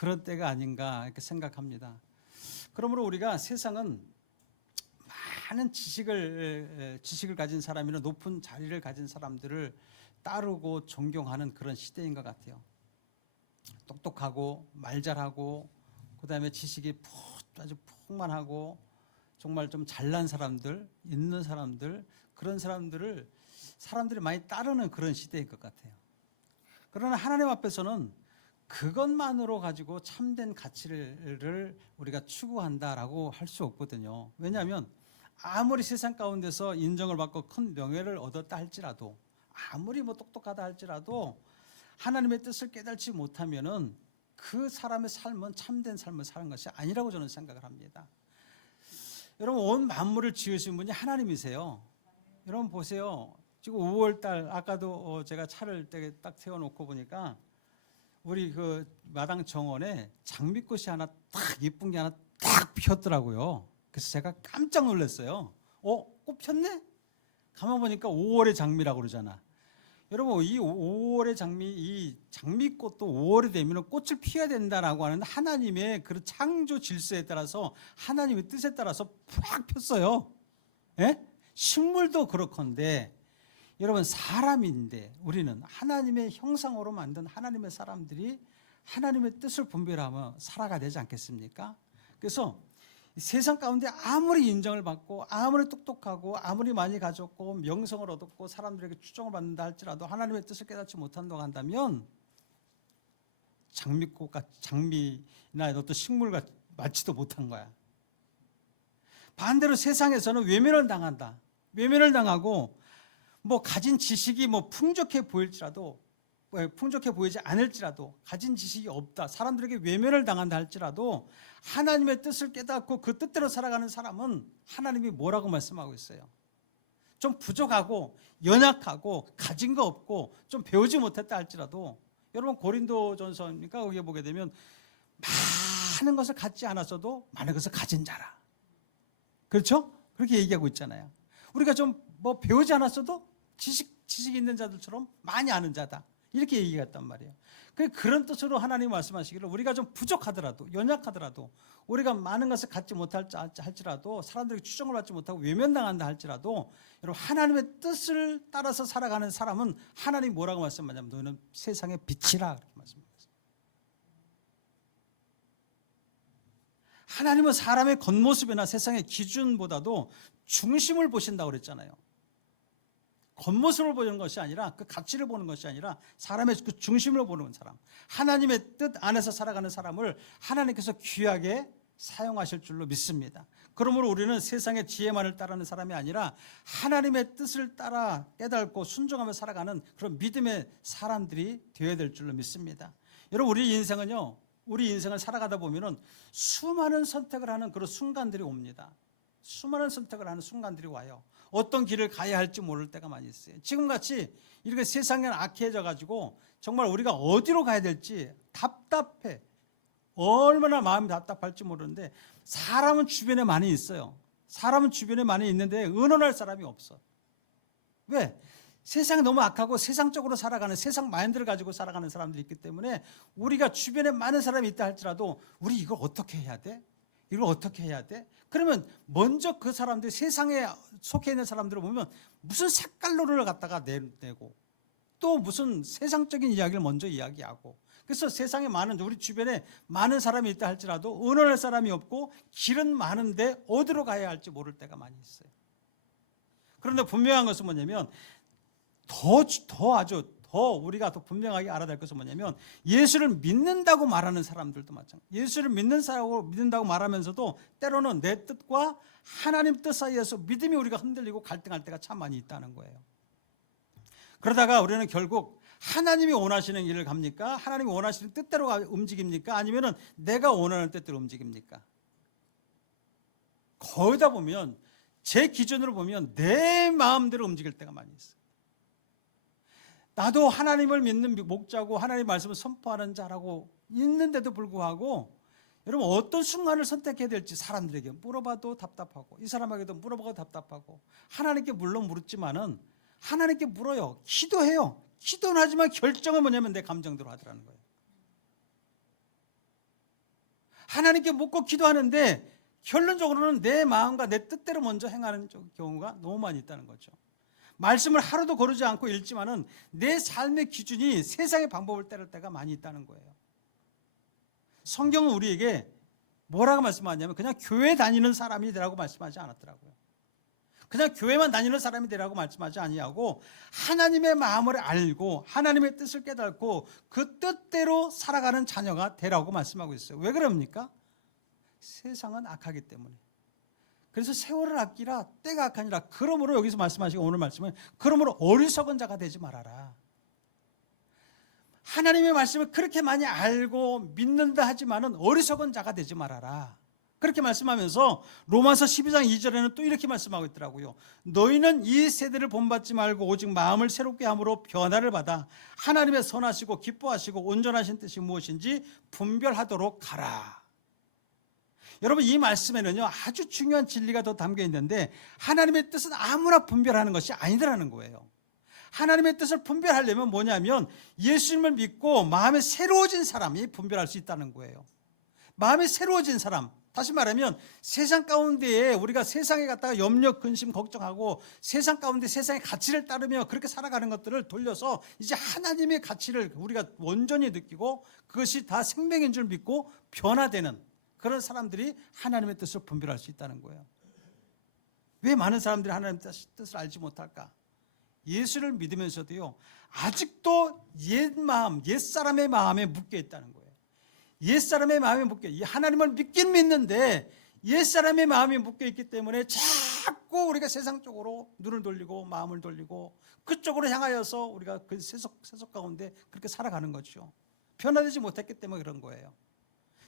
그런 때가 아닌가 이렇게 생각합니다. 그러므로 우리가 세상은 많은 지식을 가진 사람이나 높은 자리를 가진 사람들을 따르고 존경하는 그런 시대인 것 같아요. 똑똑하고 말 잘하고 그다음에 지식이 아주 풍만하고 정말 좀 잘난 사람들, 있는 사람들, 그런 사람들을 사람들이 많이 따르는 그런 시대인 것 같아요. 그러나 하나님 앞에서는 그것만으로 가지고 참된 가치를 우리가 추구한다라고 할 수 없거든요. 왜냐하면 아무리 세상 가운데서 인정을 받고 큰 명예를 얻었다 할지라도, 아무리 똑똑하다 할지라도 하나님의 뜻을 깨달지 못하면은 그 사람의 삶은 참된 삶을 사는 것이 아니라고 저는 생각을 합니다. 여러분, 온 만물을 지으신 분이 하나님이세요. 여러분 보세요. 지금 5월 달 아까도 제가 차를 딱 세워놓고 보니까 우리 그 마당 정원에 장미꽃이 하나 딱 예쁜 게 하나 딱 피었더라고요. 그래서 제가 깜짝 놀랐어요. 꽃 폈네? 가만 보니까 5월의 장미라고 그러잖아. 여러분, 이 5월의 이 장미꽃도 5월이 되면 꽃을 피워야 된다라고 하는 하나님의 그 창조 질서에 따라서 하나님의 뜻에 따라서 팍 폈어요. 예? 식물도 그렇건데 여러분, 사람인데 우리는 하나님의 형상으로 만든 하나님의 사람들이 하나님의 뜻을 분별하며 살아가야 되지 않겠습니까? 그래서 세상 가운데 아무리 인정을 받고 아무리 똑똑하고 아무리 많이 가졌고 명성을 얻었고 사람들에게 추종을 받는다 할지라도 하나님의 뜻을 깨닫지 못한다고 한다면 장미나 어떤 식물과 맞지도 못한 거야. 반대로 세상에서는 외면을 당한다. 외면을 당하고 가진 지식이 풍족해 보일지라도, 풍족해 보이지 않을지라도, 가진 지식이 없다, 사람들에게 외면을 당한다 할지라도 하나님의 뜻을 깨닫고 그 뜻대로 살아가는 사람은 하나님이 뭐라고 말씀하고 있어요? 좀 부족하고 연약하고 가진 거 없고 좀 배우지 못했다 할지라도, 여러분 고린도전서니까 거기에 보게 되면 많은 것을 갖지 않았어도 많은 것을 가진 자라, 그렇죠? 그렇게 얘기하고 있잖아요. 우리가 좀 배우지 않았어도 지식 있는 자들처럼 많이 아는 자다, 이렇게 얘기했단 말이에요. 그런 뜻으로 하나님 말씀하시기를 우리가 좀 부족하더라도, 연약하더라도, 우리가 많은 것을 갖지 못할지라도, 사람들에게 추종을 받지 못하고 외면당한다 할지라도, 여러분, 하나님의 뜻을 따라서 살아가는 사람은 하나님이 뭐라고 말씀하냐면 너는 세상의 빛이라 그렇게 말씀합니다. 하나님은 사람의 겉모습이나 세상의 기준보다도 중심을 보신다고 그랬잖아요. 겉모습을 보는 것이 아니라, 그 가치를 보는 것이 아니라 사람의 그 중심을 보는 사람, 하나님의 뜻 안에서 살아가는 사람을 하나님께서 귀하게 사용하실 줄로 믿습니다. 그러므로 우리는 세상의 지혜만을 따르는 사람이 아니라 하나님의 뜻을 따라 깨닫고 순종하며 살아가는 그런 믿음의 사람들이 되어야 될 줄로 믿습니다. 여러분, 우리 인생을 살아가다 보면은 수많은 선택을 하는 그런 순간들이 옵니다. 수많은 선택을 하는 순간들이 와요. 어떤 길을 가야 할지 모를 때가 많이 있어요. 지금같이 이렇게 세상이 악해져 가지고 정말 우리가 어디로 가야 될지 답답해. 얼마나 마음이 답답할지 모르는데, 사람은 주변에 많이 있어요. 사람은 주변에 많이 있는데 의논할 사람이 없어. 왜? 세상이 너무 악하고 세상적으로 살아가는, 세상 마인드를 가지고 살아가는 사람들이 있기 때문에 우리가 주변에 많은 사람이 있다 할지라도 우리 이걸 어떻게 해야 돼? 이걸 어떻게 해야 돼? 그러면 먼저 그 사람들, 세상에 속해 있는 사람들을 보면 무슨 색깔론을 갖다가 내고 또 무슨 세상적인 이야기를 먼저 이야기하고, 그래서 세상에 우리 주변에 많은 사람이 있다 할지라도 의논할 사람이 없고 길은 많은데 어디로 가야 할지 모를 때가 많이 있어요. 그런데 분명한 것은 뭐냐면, 우리가 더 분명하게 알아야 될 것은 뭐냐면, 예수를 믿는다고 말하는 사람들도 마찬가지예요. 예수를 믿는다고 말하면서도 때로는 내 뜻과 하나님 뜻 사이에서 믿음이 우리가 흔들리고 갈등할 때가 참 많이 있다는 거예요. 그러다가 우리는 결국 하나님이 원하시는 길을 갑니까? 하나님이 원하시는 뜻대로 움직입니까? 아니면 내가 원하는 뜻대로 움직입니까? 거기다 보면, 제 기준으로 보면 내 마음대로 움직일 때가 많이 있어요. 나도 하나님을 믿는 목자고 하나님의 말씀을 선포하는 자라고 있는데도 불구하고, 여러분, 어떤 순간을 선택해야 될지 사람들에게 물어봐도 답답하고, 이 사람에게도 물어봐도 답답하고, 하나님께 물론 물었지만은 하나님께 물어요. 기도해요. 기도는 하지만 결정은 뭐냐면 내 감정대로 하더라는 거예요. 하나님께 묻고 기도하는데 결론적으로는 내 마음과 내 뜻대로 먼저 행하는 경우가 너무 많이 있다는 거죠. 말씀을 하루도 거르지 않고 읽지만은 내 삶의 기준이 세상의 방법을 따를 때가 많이 있다는 거예요. 성경은 우리에게 뭐라고 말씀하냐면 그냥 교회 다니는 사람이 되라고 말씀하지 않았더라고요. 그냥 교회만 다니는 사람이 되라고 말씀하지 아니하고 하나님의 마음을 알고 하나님의 뜻을 깨닫고 그 뜻대로 살아가는 자녀가 되라고 말씀하고 있어요. 왜 그럽니까? 세상은 악하기 때문에. 그래서 세월을 아끼라 때가 악하니라. 그러므로 여기서 말씀하시고 오늘 말씀은 그러므로 어리석은 자가 되지 말아라. 하나님의 말씀을 그렇게 많이 알고 믿는다 하지만은 어리석은 자가 되지 말아라. 그렇게 말씀하면서 로마서 12장 2절에는 또 이렇게 말씀하고 있더라고요. 너희는 이 세대를 본받지 말고 오직 마음을 새롭게 함으로 변화를 받아 하나님의 선하시고 기뻐하시고 온전하신 뜻이 무엇인지 분별하도록 가라. 여러분, 이 말씀에는요 아주 중요한 진리가 더 담겨 있는데 하나님의 뜻은 아무나 분별하는 것이 아니더라는 거예요. 하나님의 뜻을 분별하려면 뭐냐면 예수님을 믿고 마음이 새로워진 사람이 분별할 수 있다는 거예요. 마음이 새로워진 사람, 다시 말하면 세상 가운데에 우리가 세상에 갔다가 염려, 근심, 걱정하고 세상 가운데 세상의 가치를 따르며 그렇게 살아가는 것들을 돌려서 이제 하나님의 가치를 우리가 온전히 느끼고 그것이 다 생명인 줄 믿고 변화되는 그런 사람들이 하나님의 뜻을 분별할 수 있다는 거예요. 왜 많은 사람들이 하나님의 뜻을 알지 못할까? 예수를 믿으면서도요 아직도 옛사람의 마음에 묶여 있다는 거예요. 옛사람의 마음에 묶여, 하나님을 믿긴 믿는데 옛사람의 마음이 묶여 있기 때문에 자꾸 우리가 세상 쪽으로 눈을 돌리고 마음을 돌리고 그쪽으로 향하여서 우리가 그 세속 가운데 그렇게 살아가는 거죠. 변화되지 못했기 때문에 그런 거예요.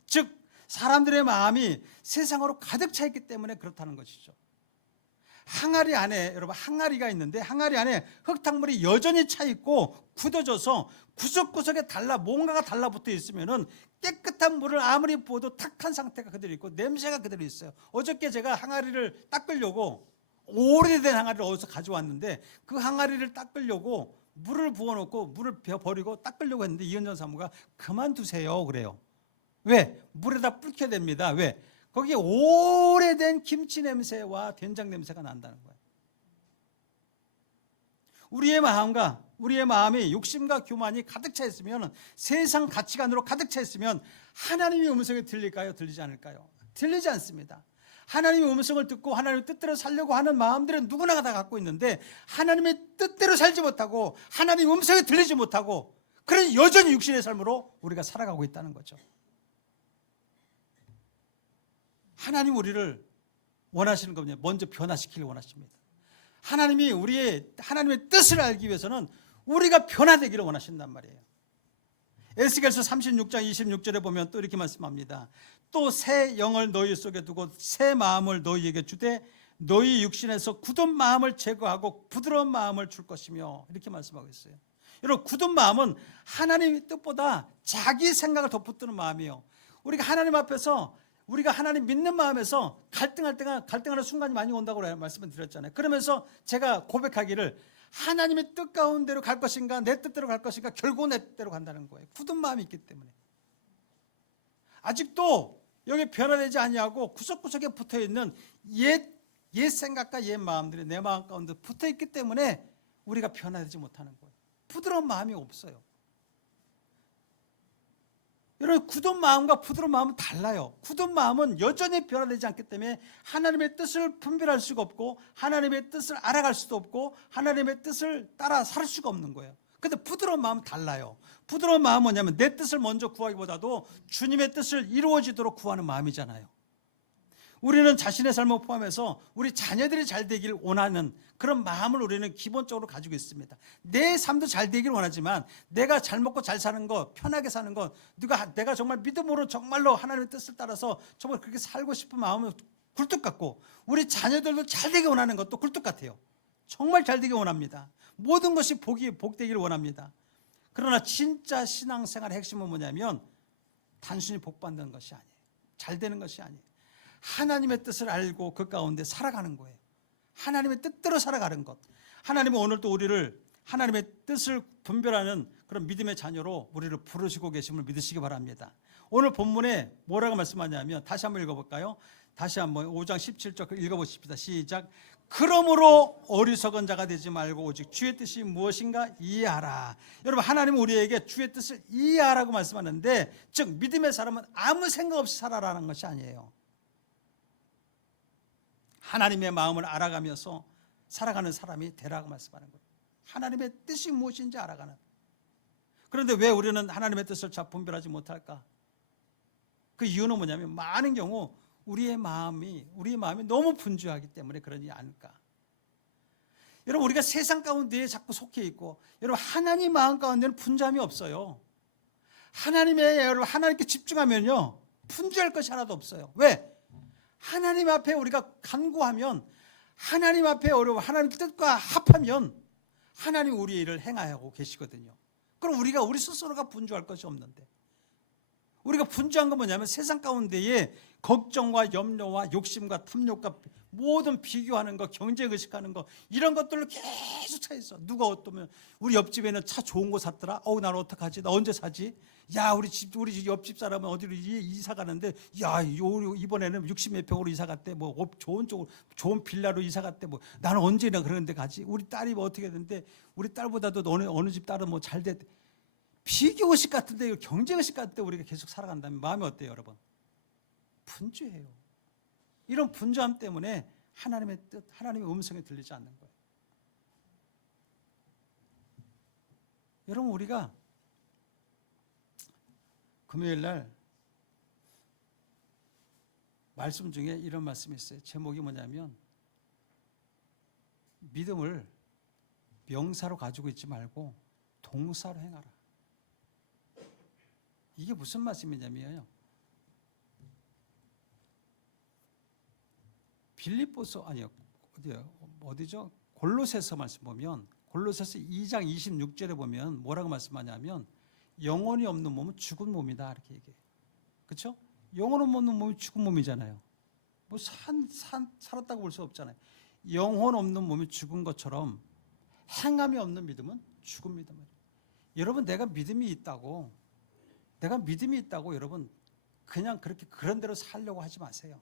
즉 사람들의 마음이 세상으로 가득 차 있기 때문에 그렇다는 것이죠. 항아리 안에, 여러분, 항아리가 있는데 항아리 안에 흙탕물이 여전히 차 있고 굳어져서 구석구석에 뭔가가 달라붙어 있으면은 깨끗한 물을 아무리 부어도 탁한 상태가 그대로 있고 냄새가 그대로 있어요. 어저께 제가 항아리를 닦으려고 오래된 항아리를 어디서 가져왔는데 그 항아리를 닦으려고 물을 부어놓고 물을 버리고 닦으려고 했는데 이은전 사무가 그만두세요 그래요. 왜? 물에다 불켜야 됩니다. 왜? 거기에 오래된 김치 냄새와 된장 냄새가 난다는 거예요. 우리의 마음이 욕심과 교만이 가득 차 있으면, 세상 가치관으로 가득 차 있으면 하나님의 음성이 들릴까요? 들리지 않을까요? 들리지 않습니다. 하나님의 음성을 듣고 하나님의 뜻대로 살려고 하는 마음들은 누구나 다 갖고 있는데 하나님의 뜻대로 살지 못하고 하나님의 음성이 들리지 못하고 그런 여전히 육신의 삶으로 우리가 살아가고 있다는 거죠. 하나님 우리를 원하시는 겁니다. 먼저 변화시키길 원하십니다. 하나님이 하나님의 뜻을 알기 위해서는 우리가 변화되기를 원하신단 말이에요. 에스겔서 36장 26절에 보면 또 이렇게 말씀합니다. 또 새 영을 너희 속에 두고 새 마음을 너희에게 주되 너희 육신에서 굳은 마음을 제거하고 부드러운 마음을 줄 것이며, 이렇게 말씀하고 있어요. 여러분, 굳은 마음은 하나님의 뜻보다 자기 생각을 덧붙드는 마음이에요. 우리가 하나님 앞에서 우리가 하나님 믿는 마음에서 갈등하는 순간이 많이 온다고 말씀을 드렸잖아요. 그러면서 제가 고백하기를 하나님의 뜻 가운데로 갈 것인가 내 뜻대로 갈 것인가, 결국 내 뜻대로 간다는 거예요. 굳은 마음이 있기 때문에. 아직도 여기 변화되지 아니하고 구석구석에 붙어있는 옛 생각과 옛 마음들이 내 마음 가운데 붙어있기 때문에 우리가 변화되지 못하는 거예요. 부드러운 마음이 없어요. 여러분, 굳은 마음과 부드러운 마음은 달라요. 굳은 마음은 여전히 변화되지 않기 때문에 하나님의 뜻을 분별할 수가 없고 하나님의 뜻을 알아갈 수도 없고 하나님의 뜻을 따라 살 수가 없는 거예요. 근데 부드러운 마음은 달라요. 부드러운 마음은 뭐냐면 내 뜻을 먼저 구하기보다도 주님의 뜻을 이루어지도록 구하는 마음이잖아요. 우리는 자신의 삶을 포함해서 우리 자녀들이 잘 되길 원하는 그런 마음을 우리는 기본적으로 가지고 있습니다. 내 삶도 잘 되길 원하지만 내가 잘 먹고 잘 사는 것, 편하게 사는 것, 내가 정말 믿음으로 정말로 하나님의 뜻을 따라서 정말 그렇게 살고 싶은 마음은 굴뚝 같고, 우리 자녀들도 잘 되길 원하는 것도 굴뚝 같아요. 정말 잘 되길 원합니다. 모든 것이 복되기를 원합니다. 그러나 진짜 신앙생활의 핵심은 뭐냐면 단순히 복받는 것이 아니에요. 잘 되는 것이 아니에요. 하나님의 뜻을 알고 그 가운데 살아가는 거예요. 하나님의 뜻대로 살아가는 것. 하나님은 오늘도 우리를 하나님의 뜻을 분별하는 그런 믿음의 자녀로 우리를 부르시고 계심을 믿으시기 바랍니다. 오늘 본문에 뭐라고 말씀하냐면 다시 한번 읽어볼까요? 다시 한번 5장 17절 읽어보십시다. 시작. 그러므로 어리석은 자가 되지 말고 오직 주의 뜻이 무엇인가 이해하라. 여러분, 하나님은 우리에게 주의 뜻을 이해하라고 말씀하는데, 즉 믿음의 사람은 아무 생각 없이 살아라는 것이 아니에요. 하나님의 마음을 알아가면서 살아가는 사람이 되라고 말씀하는 거예요. 하나님의 뜻이 무엇인지 알아가는. 그런데 왜 우리는 하나님의 뜻을 잘 분별하지 못할까? 그 이유는 뭐냐면 많은 경우 우리의 마음이 너무 분주하기 때문에 그러지 않을까. 여러분, 우리가 세상 가운데에 자꾸 속해 있고, 여러분 하나님 마음 가운데는 분주함이 없어요. 하나님께 집중하면요 분주할 것이 하나도 없어요. 왜? 하나님 앞에 우리가 간구하면, 하나님 앞에 하나님 뜻과 합하면 하나님 우리의 일을 행하고 계시거든요. 그럼 우리 스스로가 분주할 것이 없는데, 우리가 분주한 건 뭐냐면 세상 가운데에 걱정과 염려와 욕심과 탐욕과 모든 비교하는 거, 경쟁의식하는 거, 이런 것들로 계속 차 있어. 누가 어떠면 우리 옆집에는 차 좋은 거 샀더라. 나는 어떡하지? 나 언제 사지? 야, 우리 집 옆집 사람은 어디로 이사 가는데, 야, 이번에는 60몇 평으로 이사 갔대. 뭐 좋은 쪽으로, 좋은 빌라로 이사 갔대. 뭐 나는 언제나 그런 데 가지? 우리 딸이 뭐 어떻게 됐는데, 우리 딸보다도 어느 집 딸은 뭐 잘 됐대. 비교의식 같은데, 경쟁의식 같은데 우리가 계속 살아간다면 마음이 어때요, 여러분? 분주해요. 이런 분주함 때문에 하나님의 뜻, 하나님의 음성이 들리지 않는 거예요. 여러분, 우리가 금요일 날 말씀 중에 이런 말씀이 있어요. 제목이 뭐냐면, 믿음을 명사로 가지고 있지 말고 동사로 행하라. 이게 무슨 말씀이냐면요, 어디죠? 골로새서 말씀 보면, 골로새서 2장 26절에 보면 뭐라고 말씀하냐면, 영혼이 없는 몸은 죽은 몸이다, 이렇게 얘기해요. 그렇죠? 영혼 없는 몸이 죽은 몸이잖아요. 뭐 살았다고 볼 수 없잖아요. 영혼 없는 몸이 죽은 것처럼 행함이 없는 믿음은 죽은 믿음이에요. 여러분, 내가 믿음이 있다고 여러분 그냥 그런 대로 살려고 하지 마세요.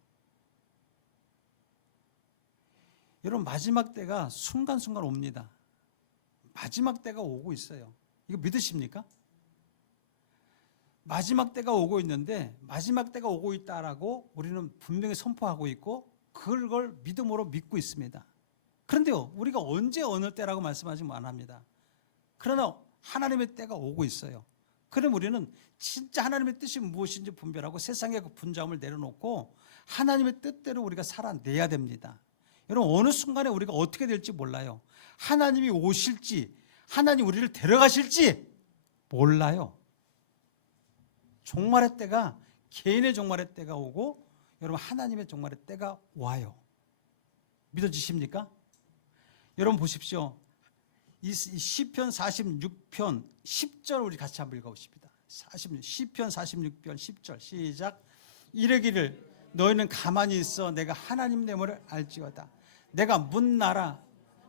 여러분, 마지막 때가 순간순간 옵니다. 마지막 때가 오고 있어요. 이거 믿으십니까? 마지막 때가 오고 있는데, 마지막 때가 오고 있다라고 우리는 분명히 선포하고 있고, 그걸 믿음으로 믿고 있습니다. 그런데요, 우리가 언제 어느 때라고 말씀하지 안 합니다. 그러나 하나님의 때가 오고 있어요. 그럼 우리는 진짜 하나님의 뜻이 무엇인지 분별하고 세상의 그 분주함을 내려놓고 하나님의 뜻대로 우리가 살아내야 됩니다. 여러분, 어느 순간에 우리가 어떻게 될지 몰라요. 하나님이 오실지, 하나님 우리를 데려가실지 몰라요. 종말의 때가, 개인의 종말의 때가 오고, 여러분 하나님의 종말의 때가 와요. 믿어지십니까? 여러분 보십시오. 이 시편 46편 10절 우리 같이 한번 읽어보십니다. 시편 46편 10절 시작. 이르기를 너희는 가만히 있어 내가 하나님 됨을 알지어다. 내가 문나라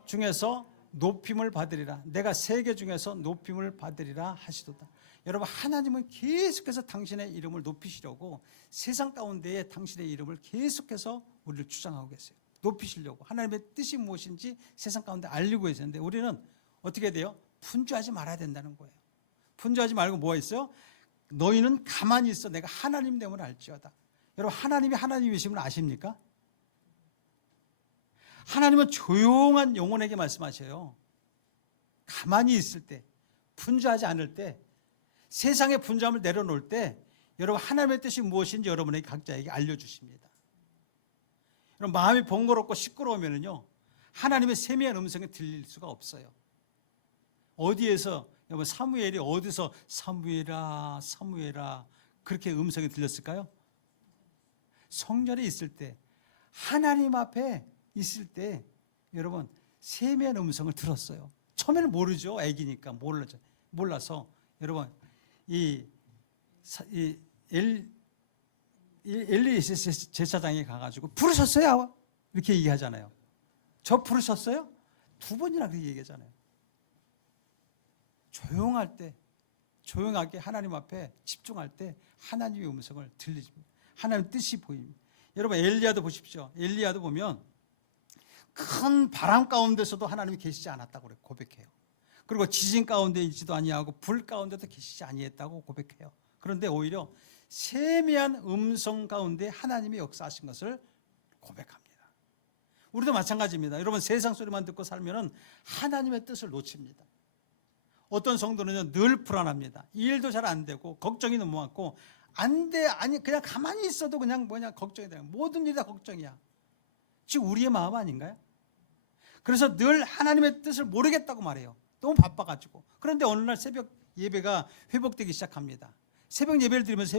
중에서 높임을 받으리라. 내가 세계 중에서 높임을 받으리라 하시도다. 여러분, 하나님은 계속해서 당신의 이름을 높이시려고 세상 가운데에 당신의 이름을 계속해서 우리를 주장하고 계세요. 높이시려고 하나님의 뜻이 무엇인지 세상 가운데 알리고 계시는데, 우리는 어떻게 돼요? 분주하지 말아야 된다는 거예요. 분주하지 말고 뭐가 있어요? 너희는 가만히 있어 내가 하나님 됨을 알지어다. 여러분, 하나님이 하나님이심을 아십니까? 하나님은 조용한 영혼에게 말씀하셔요. 가만히 있을 때, 분주하지 않을 때, 세상의 분주함을 내려놓을 때 여러분 하나님의 뜻이 무엇인지 여러분에게 각자에게 알려주십니다. 여러분, 마음이 번거롭고 시끄러우면요 하나님의 세미한 음성이 들릴 수가 없어요. 어디에서 여러분 사무엘이 어디서 사무엘아 사무엘아 그렇게 음성이 들렸을까요? 성전에 있을 때, 하나님 앞에 있을 때 여러분 세미한 음성을 들었어요. 처음에는 모르죠. 애기니까 몰라서 여러분 엘리 제사장이 가가지고 부르셨어요? 이렇게 얘기하잖아요. 저 부르셨어요? 2번이나 그렇게 얘기하잖아요. 조용할 때 조용하게 하나님 앞에 집중할 때 하나님의 음성을 들리십니다. 하나님의 뜻이 보입니다. 여러분 엘리야도 보십시오. 엘리야도 보면 큰 바람 가운데서도 하나님이 계시지 않았다고 고백해요. 그리고 지진 가운데 있지도 아니하고 불 가운데도 계시지 아니했다고 고백해요. 그런데 오히려 세미한 음성 가운데 하나님이 역사하신 것을 고백합니다. 우리도 마찬가지입니다. 여러분 세상 소리만 듣고 살면 하나님의 뜻을 놓칩니다. 어떤 성도는요 늘 불안합니다. 일도 잘 안 되고 걱정이 너무 많고 안 돼, 아니 그냥 가만히 있어도 그냥 걱정이 돼요. 모든 일이 다 걱정이야. 지금 우리의 마음 아닌가요? 그래서 늘 하나님의 뜻을 모르겠다고 말해요. 너무 바빠가지고. 그런데 어느 날 새벽 예배가 회복되기 시작합니다. 새벽 예배를 드리면서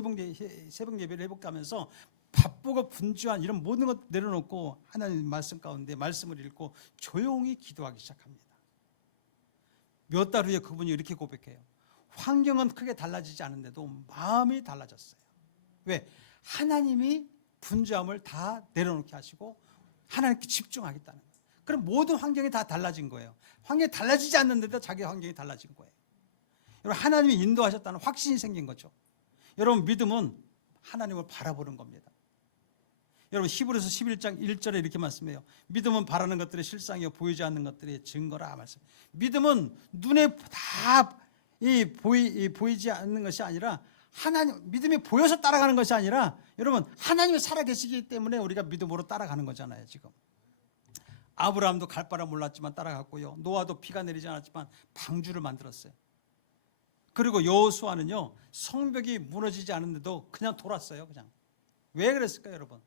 새벽 예배를 회복하면서 바쁘고 분주한 이런 모든 것 내려놓고 하나님 말씀 가운데 말씀을 읽고 조용히 기도하기 시작합니다. 몇 달 후에 그분이 이렇게 고백해요. 환경은 크게 달라지지 않은데도 마음이 달라졌어요. 왜? 하나님이 분주함을 다 내려놓게 하시고 하나님께 집중하겠다는 거예요. 그럼 모든 환경이 다 달라진 거예요. 환경이 달라지지 않는데도 자기 환경이 달라진 거예요. 여러분 하나님이 인도하셨다는 확신이 생긴 거죠. 여러분 믿음은 하나님을 바라보는 겁니다. 여러분 히브리서 11장 1절에 이렇게 말씀해요. 믿음은 바라는 것들의 실상이요 보이지 않는 것들의 증거라 말씀. 믿음은 눈에 다 보이지 않는 것이 아니라 하나님 믿음이 보여서 따라가는 것이 아니라 여러분 하나님이 살아계시기 때문에 우리가 믿음으로 따라가는 거잖아요. 지금 아브라함도 갈 바를 몰랐지만 따라갔고요. 노아도 비가 내리지 않았지만 방주를 만들었어요. 그리고 여호수아는요 성벽이 무너지지 않은데도 그냥 돌았어요. 그냥 왜 그랬을까요, 여러분?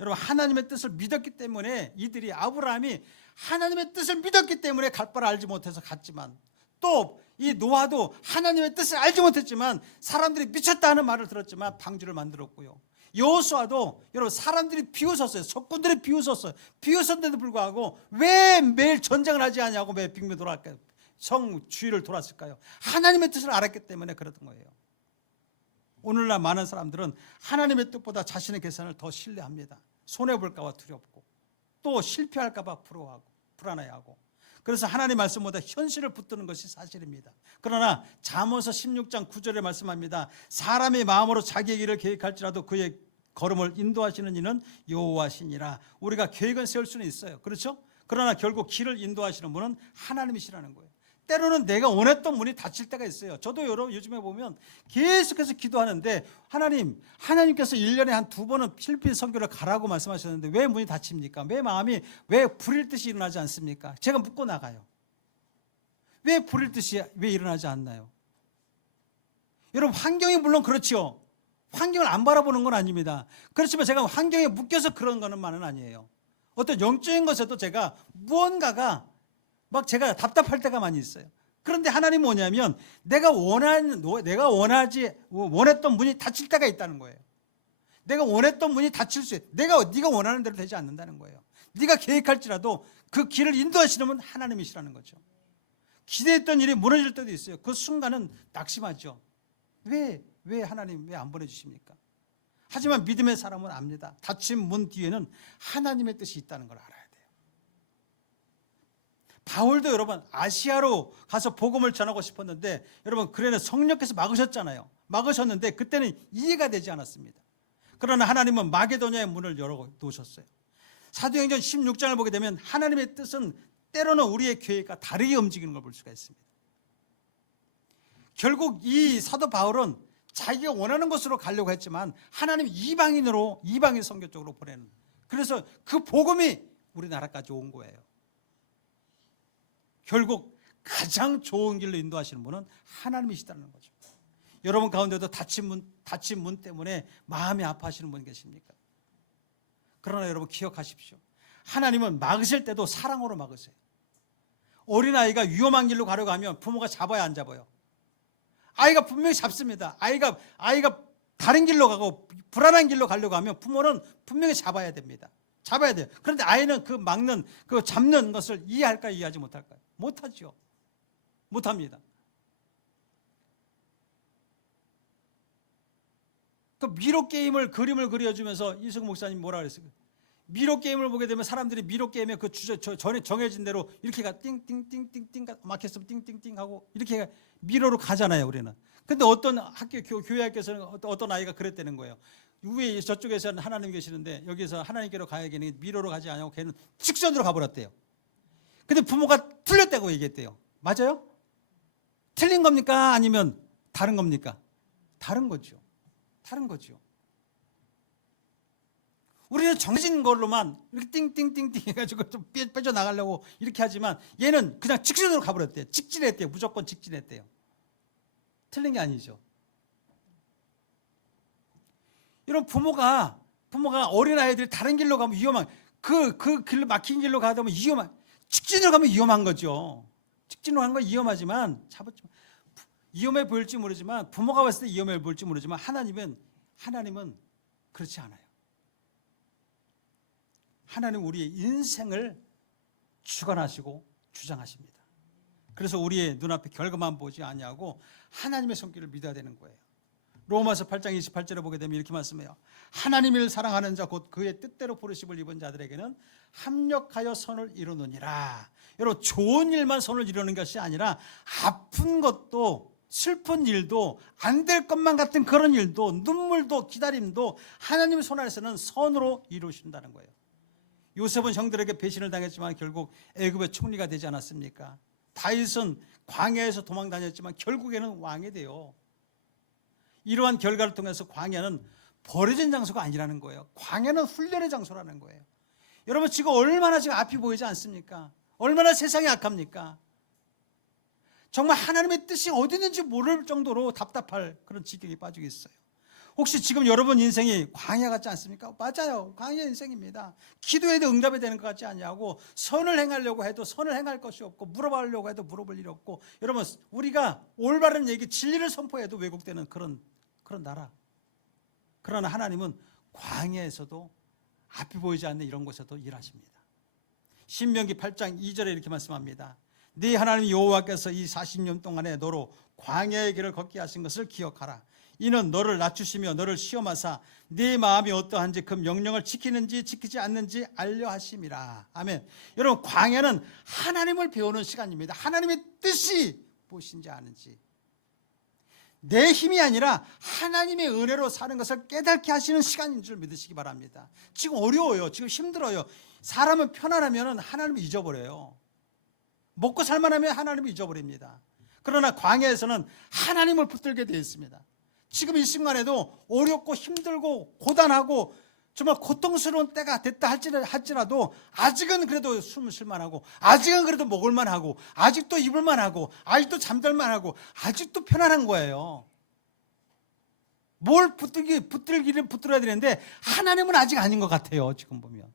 여러분 하나님의 뜻을 믿었기 때문에 이들이 아브라함이 하나님의 뜻을 믿었기 때문에 갈 바를 알지 못해서 갔지만 또 이 노아도 하나님의 뜻을 알지 못했지만 사람들이 미쳤다 하는 말을 들었지만 방주를 만들었고요. 여호수아도 여러분 사람들이 비웃었어요. 적군들이 비웃었어요. 비웃었는데도 불구하고 왜 매일 전쟁을 하지 않냐고 왜 빙빙 돌아갈까요? 성 주위를 돌았을까요? 하나님의 뜻을 알았기 때문에 그랬던 거예요. 오늘날 많은 사람들은 하나님의 뜻보다 자신의 계산을 더 신뢰합니다. 손해볼까 봐 두렵고 또 실패할까 봐 부러워하고 불안해하고 그래서 하나님 말씀보다 현실을 붙드는 것이 사실입니다. 그러나 잠언서 16장 9절에 말씀합니다. 사람의 마음으로 자기의 길을 계획할지라도 그의 걸음을 인도하시는 이는 여호와시니라. 우리가 계획은 세울 수는 있어요. 그렇죠? 그러나 결국 길을 인도하시는 분은 하나님이시라는 거예요. 때로는 내가 원했던 문이 닫힐 때가 있어요. 저도 여러분 요즘에 보면 계속해서 기도하는데 하나님께서 1년에 한 2번은 필리핀 선교를 가라고 말씀하셨는데 왜 문이 닫힙니까? 왜 마음이 왜 불일 듯이 일어나지 않습니까? 제가 묻고 나가요. 왜 불일 듯이 왜 일어나지 않나요? 여러분 환경이 물론 그렇죠. 환경을 안 바라보는 건 아닙니다. 그렇지만 제가 환경에 묶여서 그런 거는만은 아니에요. 어떤 영적인 것에도 제가 무언가가 막 제가 답답할 때가 많이 있어요. 그런데 하나님은 뭐냐면 내가 원했던 문이 닫힐 때가 있다는 거예요. 내가 원했던 문이 닫힐 수 있어요. 네가 원하는 대로 되지 않는다는 거예요. 네가 계획할지라도 그 길을 인도하시는 분 하나님이시라는 거죠. 기대했던 일이 무너질 때도 있어요. 그 순간은 낙심하죠. 왜 하나님 왜 안 보내주십니까? 하지만 믿음의 사람은 압니다. 닫힌 문 뒤에는 하나님의 뜻이 있다는 걸 알아요. 바울도 여러분 아시아로 가서 복음을 전하고 싶었는데 여러분 그래는 성령께서 막으셨잖아요. 막으셨는데 그때는 이해가 되지 않았습니다. 그러나 하나님은 마게도냐의 문을 열어 놓으셨어요. 사도행전 16장을 보게 되면 하나님의 뜻은 때로는 우리의 계획과 다르게 움직이는 걸 볼 수가 있습니다. 결국 이 사도 바울은 자기가 원하는 곳으로 가려고 했지만 하나님 이방인 선교 쪽으로 보내는 그래서 그 복음이 우리나라까지 온 거예요. 결국 가장 좋은 길로 인도하시는 분은 하나님이시다는 거죠. 여러분 가운데도 닫힌 문 때문에 마음이 아파하시는 분 계십니까? 그러나 여러분 기억하십시오. 하나님은 막으실 때도 사랑으로 막으세요. 어린아이가 위험한 길로 가려고 하면 부모가 잡아야 안 잡아요? 아이가 분명히 잡습니다. 아이가 다른 길로 가고 불안한 길로 가려고 하면 부모는 분명히 잡아야 됩니다. 잡아야 돼요. 그런데 아이는 그 잡는 것을 이해할까요? 이해하지 못할까요? 못하죠. 못합니다. 그 미로 게임을 그림을 그려주면서 이승우 목사님 뭐라 그랬어요? 미로 게임을 보게 되면 사람들이 미로 게임에 그 전에 정해진 대로 이렇게가 띵띵띵띵띵 막혔으면 띵띵띵 하고 이렇게 미로로 가잖아요, 우리는. 근데 어떤 교회 학교에서는 어떤 아이가 그랬다는 거예요. 위에 저쪽에서는 하나님 계시는데 여기서 하나님께로 가야겠는 미로로 가지 않냐고 걔는 직선으로 가버렸대요. 근데 부모가 틀렸다고 얘기했대요. 맞아요? 틀린 겁니까? 아니면 다른 겁니까? 다른 거죠. 다른 거죠. 우리는 정해진 걸로만 이렇게 띵띵띵띵 해가지고 좀 빠져나가려고 이렇게 하지만 얘는 그냥 직선으로 가버렸대요. 직진했대요. 무조건 직진했대요. 틀린 게 아니죠. 이런 부모가 어린아이들이 다른 길로 가면 위험한, 그 길로 막힌 길로 가다 보면 직진으로 가면 위험한 거죠. 직진으로 가는 건 위험하지만, 위험해 보일지 모르지만, 부모가 봤을 때 위험해 보일지 모르지만, 하나님은 그렇지 않아요. 하나님은 우리의 인생을 주관하시고 주장하십니다. 그래서 우리의 눈앞에 결과만 보지 아니하고 하나님의 손길을 믿어야 되는 거예요. 로마서 8장 28절에 보게 되면 이렇게 말씀해요. 하나님을 사랑하는 자 곧 그의 뜻대로 부르심을 입은 자들에게는 합력하여 선을 이루느니라. 여러분, 좋은 일만 선을 이루는 것이 아니라 아픈 것도 슬픈 일도 안 될 것만 같은 그런 일도 눈물도 기다림도 하나님의 손 안에서는 선으로 이루신다는 거예요. 요셉은 형들에게 배신을 당했지만 결국 애굽의 총리가 되지 않았습니까? 다윗은 광야에서 도망 다녔지만 결국에는 왕이 돼요. 이러한 결과를 통해서 광야는 버려진 장소가 아니라는 거예요. 광야는 훈련의 장소라는 거예요. 여러분, 지금 얼마나 지금 앞이 보이지 않습니까? 얼마나 세상이 악합니까? 정말 하나님의 뜻이 어디 있는지 모를 정도로 답답할 그런 지경에 빠지고 있어요. 혹시 지금 여러분 인생이 광야 같지 않습니까? 맞아요. 광야 인생입니다. 기도해도 응답이 되는 것 같지 않냐고, 선을 행하려고 해도 선을 행할 것이 없고, 물어보려고 해도 물어볼 일이 없고, 여러분, 우리가 올바른 얘기, 진리를 선포해도 왜곡되는 그런 나라. 그러나 하나님은 광야에서도 앞이 보이지 않는 이런 곳에도 일하십니다. 신명기 8장 2절에 이렇게 말씀합니다. 네 하나님 여호와께서 이 40년 동안에 너로 광야의 길을 걷게 하신 것을 기억하라. 이는 너를 낮추시며 너를 시험하사 네 마음이 어떠한지 그 명령을 지키는지 지키지 않는지 알려 하심이라. 아멘. 여러분, 광야는 하나님을 배우는 시간입니다. 하나님의 뜻이 무엇인지 아는지. 내 힘이 아니라 하나님의 은혜로 사는 것을 깨닫게 하시는 시간인 줄 믿으시기 바랍니다. 지금 어려워요. 지금 힘들어요. 사람은 편안하면 하나님을 잊어버려요. 먹고 살만하면 하나님을 잊어버립니다. 그러나 광야에서는 하나님을 붙들게 되어 있습니다. 지금 이 순간에도 어렵고 힘들고 고단하고 정말 고통스러운 때가 됐다 할지라도 아직은 그래도 숨을 쉴만하고, 아직은 그래도 먹을만하고, 아직도 입을만하고, 아직도 잠들만하고, 아직도 편안한 거예요. 뭘 붙들기를 붙들어야 되는데 하나님은 아직 아닌 것 같아요. 지금 보면.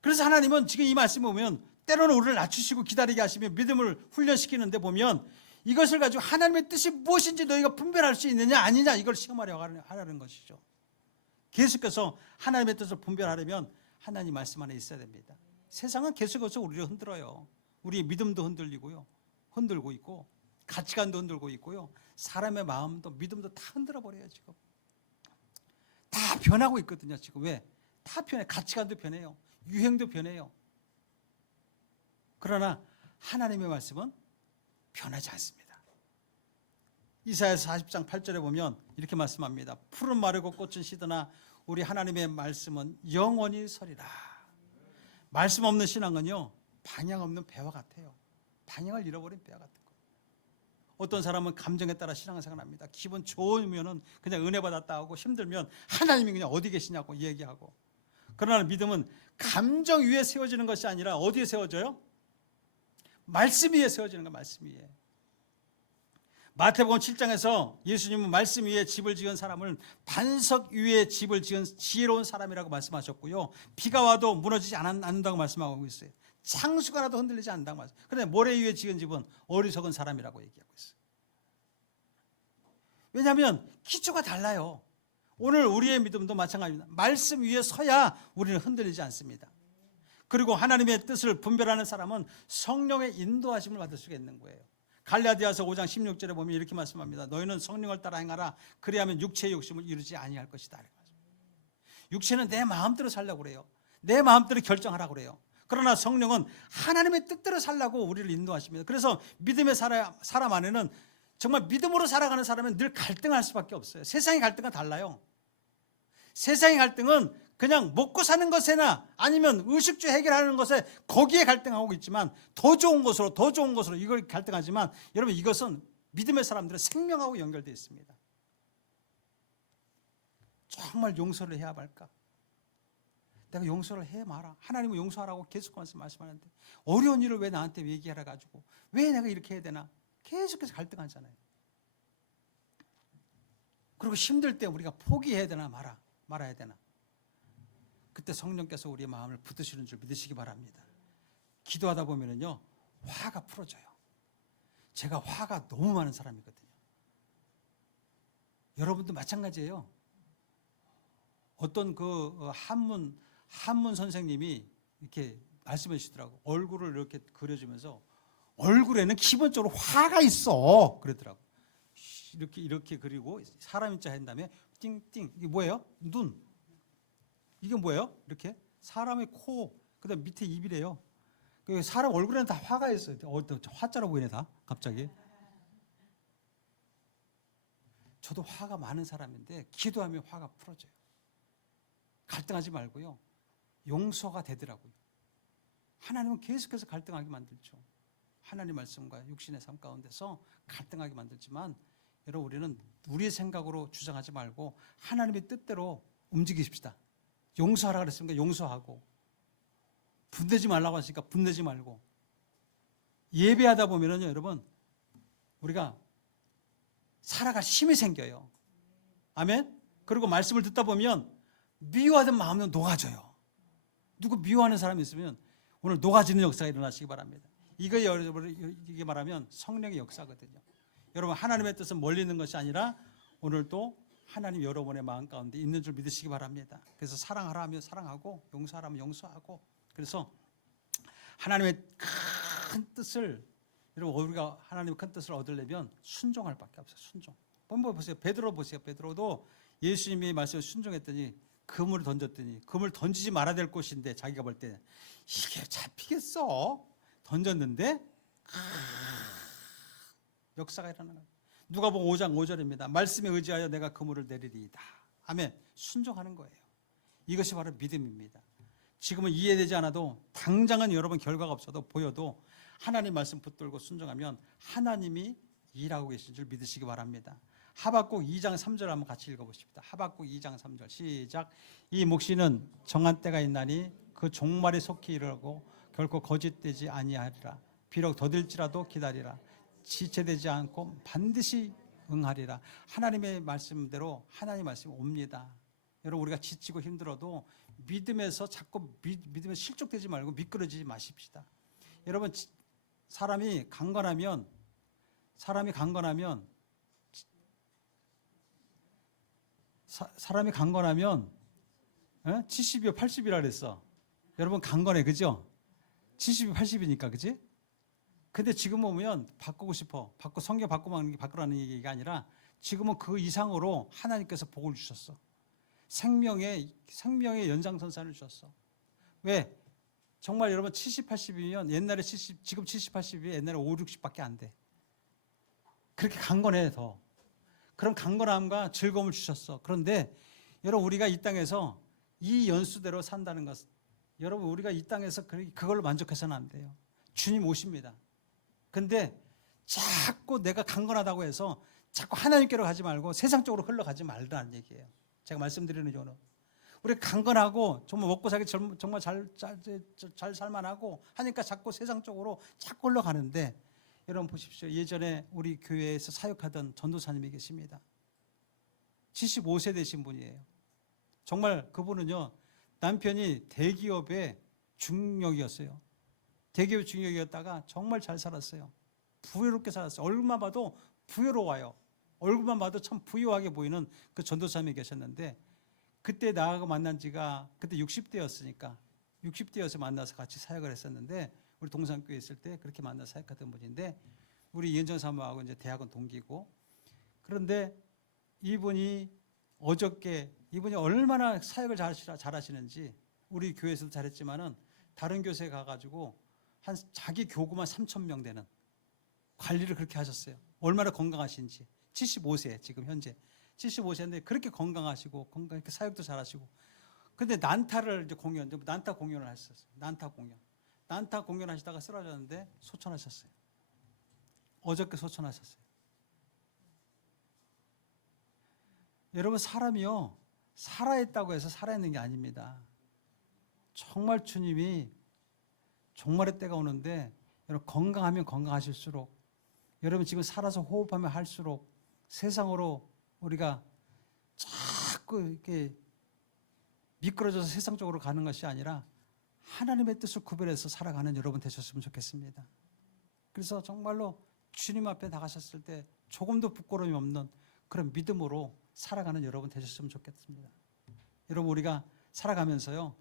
그래서 하나님은 지금 이 말씀 보면 때로는 우리를 낮추시고 기다리게 하시며 믿음을 훈련시키는데 보면 이것을 가지고 하나님의 뜻이 무엇인지 너희가 분별할 수 있느냐 아니냐, 이걸 시험하려고 하라는 것이죠. 계속해서 하나님의 뜻을 분별하려면 하나님 말씀 안에 있어야 됩니다. 세상은 계속해서 우리를 흔들어요. 우리의 믿음도 흔들고 있고, 가치관도 흔들고 있고요. 사람의 마음도 믿음도 다 흔들어 버려요. 지금 다 변하고 있거든요. 지금 왜? 다 변해. 가치관도 변해요. 유행도 변해요. 그러나 하나님의 말씀은 변하지 않습니다. 이사야서 40장 8절에 보면 이렇게 말씀합니다. 풀은 마르고 꽃은 시드나 우리 하나님의 말씀은 영원히 서리라. 말씀 없는 신앙은요, 방향 없는 배와 같아요. 방향을 잃어버린 배와 같은 거예요. 어떤 사람은 감정에 따라 신앙을 생각합니다. 기분 좋으면 그냥 은혜 받았다 하고, 힘들면 하나님이 그냥 어디 계시냐고 얘기하고. 그러나 믿음은 감정 위에 세워지는 것이 아니라 어디에 세워져요? 말씀 위에 세워지는 거예요. 말씀 위에. 마태복음 7장에서 예수님은 말씀 위에 집을 지은 사람을 반석 위에 집을 지은 지혜로운 사람이라고 말씀하셨고요. 비가 와도 무너지지 않는다고 말씀하고 있어요. 창수가 나도 흔들리지 않는다고 말씀하셨어요. 그런데 모래 위에 지은 집은 어리석은 사람이라고 얘기하고 있어요. 왜냐하면 기초가 달라요. 오늘 우리의 믿음도 마찬가지입니다. 말씀 위에 서야 우리는 흔들리지 않습니다. 그리고 하나님의 뜻을 분별하는 사람은 성령의 인도하심을 받을 수가 있는 거예요. 갈라디아서 5장 16절에 보면 이렇게 말씀합니다. 너희는 성령을 따라 행하라. 그리하면 육체의 욕심을 이루지 아니할 것이다. 육체는 내 마음대로 살려고 그래요. 내 마음대로 결정하라고 그래요. 그러나 성령은 하나님의 뜻대로 살라고 우리를 인도하십니다. 그래서 믿음의 사람 안에는 정말 믿음으로 살아가는 사람은 늘 갈등할 수밖에 없어요. 세상의 갈등은 달라요. 세상의 갈등은 그냥 먹고 사는 것에나 아니면 의식주 해결하는 것에 거기에 갈등하고 있지만 더 좋은 것으로 이걸 갈등하지만 여러분 이것은 믿음의 사람들의 생명하고 연결되어 있습니다. 정말 용서를 해야 할까? 내가 용서를 해 마라. 하나님은 용서하라고 계속 말씀하는데 어려운 일을 왜 나한테 얘기하라 가지고 왜 내가 이렇게 해야 되나? 계속해서 갈등하잖아요. 그리고 힘들 때 우리가 포기해야 되나 말아야 되나? 그때 성령께서 우리의 마음을 붙드시는 줄 믿으시기 바랍니다. 기도하다 보면은요 화가 풀어져요. 제가 화가 너무 많은 사람이거든요. 여러분도 마찬가지예요. 어떤 그 한문 선생님이 이렇게 말씀해 주시더라고. 얼굴을 이렇게 그려주면서 얼굴에는 기본적으로 화가 있어 그러더라고. 이렇게 그리고 사람 인자 한 다음에 띵띵 이게 뭐예요? 눈. 이게 뭐예요? 이렇게 사람의 코, 그다음 밑에 입이래요. 사람 얼굴에는 다 화가 있어요. 화자로 보이네 다 갑자기. 저도 화가 많은 사람인데 기도하면 화가 풀어져요. 갈등하지 말고요. 용서가 되더라고요. 하나님은 계속해서 갈등하게 만들죠. 하나님 말씀과 육신의 삶 가운데서 갈등하게 만들지만 여러분 우리는 우리의 생각으로 주장하지 말고 하나님의 뜻대로 움직이십시다. 용서하라 그랬으니까 용서하고 분내지 말라고 하시니까 분내지 말고 예배하다 보면은요 여러분 우리가 살아갈 힘이 생겨요. 아멘. 그리고 말씀을 듣다 보면 미워하던 마음은 녹아져요. 누구 미워하는 사람이 있으면 오늘 녹아지는 역사가 일어나시기 바랍니다. 이게 말하면 성령의 역사거든요. 여러분 하나님의 뜻은 멀리 있는 것이 아니라 오늘도 하나님 여러분의 마음 가운데 있는 줄 믿으시기 바랍니다. 그래서 사랑하라 하면 사랑하고 용서하라 하면 용서하고 그래서 하나님의 큰 뜻을 여러분 우리가 하나님의 큰 뜻을 얻으려면 순종할 밖에 없어요. 순종. 한번 보세요. 베드로 보세요. 베드로도 예수님이 말씀에 순종했더니 그물을 던졌더니 그물 던지지 말아야 될 곳인데 자기가 볼 때 이게 잡히겠어? 던졌는데 역사가 일어나는 거예요. 누가복음 5장 5절입니다. 말씀에 의지하여 내가 그물을 내리리이다. 아멘. 순종하는 거예요. 이것이 바로 믿음입니다. 지금은 이해되지 않아도 당장은 여러분 결과가 없어도 보여도 하나님 말씀 붙들고 순종하면 하나님이 일하고 계신 줄 믿으시기 바랍니다. 하박국 2장 3절 한번 같이 읽어보십시다. 하박국 2장 3절 시작. 이 묵시는 정한 때가 있나니 그 종말에 속히 이르고 결코 거짓되지 아니하리라. 비록 더딜지라도 기다리라. 지체되지 않고 반드시 응하리라. 하나님의 말씀대로 하나님의 말씀이 옵니다. 여러분 우리가 지치고 힘들어도 믿음에서 자꾸 믿음에 실족되지 말고 미끄러지지 마십시다. 여러분 사람이 강건하면 70이요 80이라 그랬어. 여러분 강건해 그죠? 70이 80이니까 그지? 근데 지금 보면 바꾸고 싶어. 성경 바꾸라는 얘기가 아니라 지금은 그 이상으로 하나님께서 복을 주셨어. 생명의 연장선상을 주셨어. 왜? 정말 여러분 70, 80이면 옛날에 지금 70, 80이 옛날에 5, 60밖에 안 돼. 그렇게 강건해 더. 그런 강건함과 즐거움을 주셨어. 그런데 여러분 우리가 이 땅에서 이 연수대로 산다는 것, 여러분 우리가 이 땅에서 그걸로 만족해서는 안 돼요. 주님 오십니다. 근데 자꾸 내가 강건하다고 해서 자꾸 하나님께로 가지 말고 세상 쪽으로 흘러가지 말라는 얘기예요. 제가 말씀드리는 이유는 우리 강건하고 정말 먹고 살기 정말 잘 살만하고 하니까 자꾸 세상 쪽으로 자꾸 흘러가는데 여러분 보십시오. 예전에 우리 교회에서 사역하던 전도사님이 계십니다. 75세 되신 분이에요. 정말 그분은요 남편이 대기업의 중역이었어요. 대기업 중역이었다가 정말 잘 살았어요. 부유롭게 살았어요. 얼굴만 봐도 부유로워요. 얼굴만 봐도 참 부유하게 보이는 그 전도사님이 계셨는데 그때 나하고 만난 지가 그때 60대였으니까 60대여서 만나서 같이 사역을 했었는데 우리 동산교회 있을 때 그렇게 만나서 사역하던 분인데 우리 이은정 사모하고 이제 대학원 동기고. 그런데 이분이 어저께 이분이 얼마나 사역을 잘하시는지 우리 교회에서도 잘했지만은 다른 교회에 가가지고 한 자기 교구만 3,000명 되는 관리를 그렇게 하셨어요. 얼마나 건강하신지. 75세 지금 현재 75세인데 그렇게 건강하시고 이렇게 사역도 잘하시고. 근데 난타를 이제 난타 공연을 하셨어요. 난타 공연 하시다가 쓰러졌는데 소천하셨어요. 어저께 소천하셨어요. 여러분, 사람이요 살아있다고 해서 살아있는 게 아닙니다. 정말 주님이 종말의 때가 오는데 여러분, 건강하면 건강하실수록, 여러분 지금 살아서 호흡하면 할수록 세상으로 우리가 자꾸 이렇게 미끄러져서 세상적으로 가는 것이 아니라 하나님의 뜻을 구별해서 살아가는 여러분 되셨으면 좋겠습니다. 그래서 정말로 주님 앞에 나가셨을 때 조금도 부끄러움이 없는 그런 믿음으로 살아가는 여러분 되셨으면 좋겠습니다. 여러분, 우리가 살아가면서요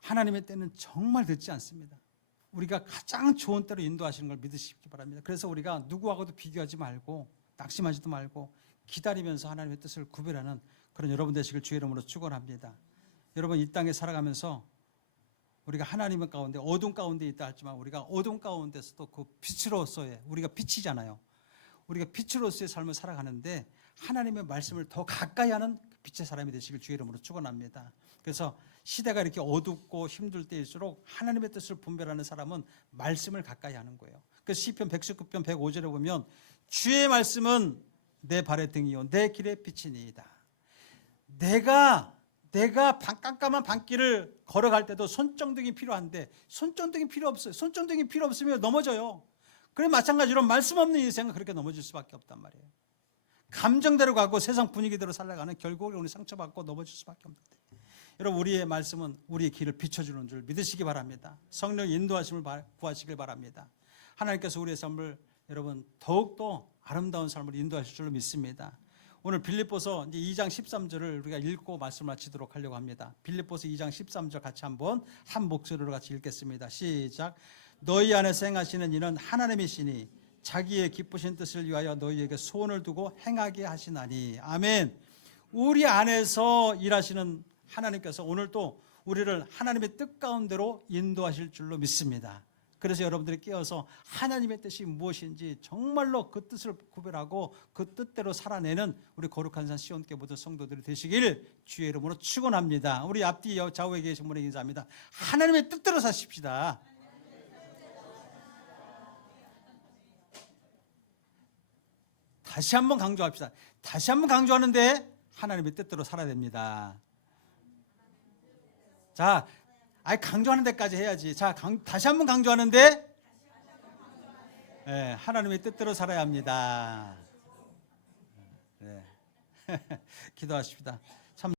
하나님의 때는 정말 늦지 않습니다. 우리가 가장 좋은 때로 인도하시는 걸 믿으시기 바랍니다. 그래서 우리가 누구하고도 비교하지 말고 낙심하지도 말고 기다리면서 하나님의 뜻을 구별하는 그런 여러분 되시길 주의 이름으로 축원합니다. 여러분, 이 땅에 살아가면서 우리가 하나님의 가운데 어둠 가운데 있다 했지만 우리가 어둠 가운데서도 그 빛으로서의, 우리가 빛이잖아요. 우리가 빛으로서의 삶을 살아가는데 하나님의 말씀을 더 가까이 하는 빛의 사람이 되시길 주의 이름으로 축원합니다. 그래서 시대가 이렇게 어둡고 힘들 때일수록 하나님의 뜻을 분별하는 사람은 말씀을 가까이 하는 거예요. 그 시편 119편 105절에 보면 주의 말씀은 내 발의 등이요 내 길의 빛이니이다. 내가 깜깜한 밤길을 걸어갈 때도 손전등이 필요한데 손전등이 필요 없어요. 손전등이 필요 없으면 넘어져요. 그래 마찬가지로 말씀 없는 인생은 그렇게 넘어질 수밖에 없단 말이에요. 감정대로 가고 세상 분위기대로 살아가는 결국에 우리 상처받고 넘어질 수밖에 없는데, 여러분, 우리의 말씀은 우리의 길을 비춰주는 줄 믿으시기 바랍니다. 성령 인도하심을 구하시길 바랍니다. 하나님께서 우리의 삶을 여러분 더욱더 아름다운 삶을 인도하실 줄로 믿습니다. 오늘 빌립보서 2장 13절을 우리가 읽고 말씀을 마치도록 하려고 합니다. 빌립보서 2장 13절 같이 한번 한 목소리로 같이 읽겠습니다. 시작. 너희 안에서 행하시는 이는 하나님이시니 자기의 기쁘신 뜻을 위하여 너희에게 소원을 두고 행하게 하시나니. 아멘. 우리 안에서 일하시는 하나님께서 오늘도 우리를 하나님의 뜻 가운데로 인도하실 줄로 믿습니다. 그래서 여러분들이 깨어서 하나님의 뜻이 무엇인지 정말로 그 뜻을 구별하고 그 뜻대로 살아내는 우리 거룩한 산 시온교회 모든 성도들이 되시길 주의 이름으로 축원합니다. 우리 앞뒤 좌우에 계신 분에게 인사합니다. 하나님의 뜻대로 사십시다. 다시 한번 강조합시다. 다시 한번 강조하는데 하나님의 뜻대로 살아야 됩니다. 자, 강조하는 데까지 해야지. 자, 다시 한번 강조하는데 네, 하나님의 뜻대로 살아야 합니다. 네. 기도하십시다.